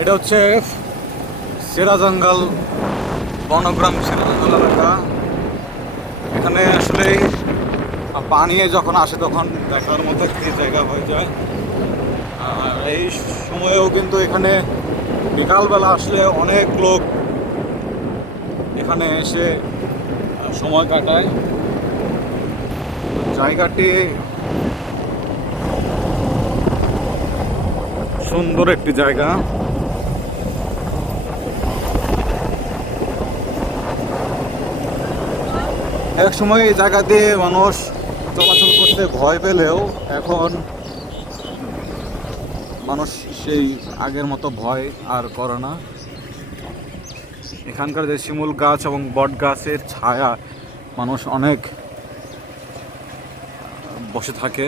এটা হচ্ছে সিরাজঙ্গল বনগ্রাম সিরাজঙ্গল এলাকা। এখানে আসলে পানি যখন আসে তখন দেখার মতো একটি জায়গা হয়ে যায়। আর এই সময়েও কিন্তু এখানে বিকালবেলা আসলে অনেক লোক এখানে এসে সময় কাটায়। জায়গাটি সুন্দর একটি জায়গা। এক সময় এই জায়গা দিয়ে মানুষ চলাচল করতে ভয় পেলেও এখন মানুষ সেই আগের মতো ভয় আর করে না। এখানকার যে শিমুল গাছ এবং বট গাছের ছায়া মানুষ অনেক বসে থাকে।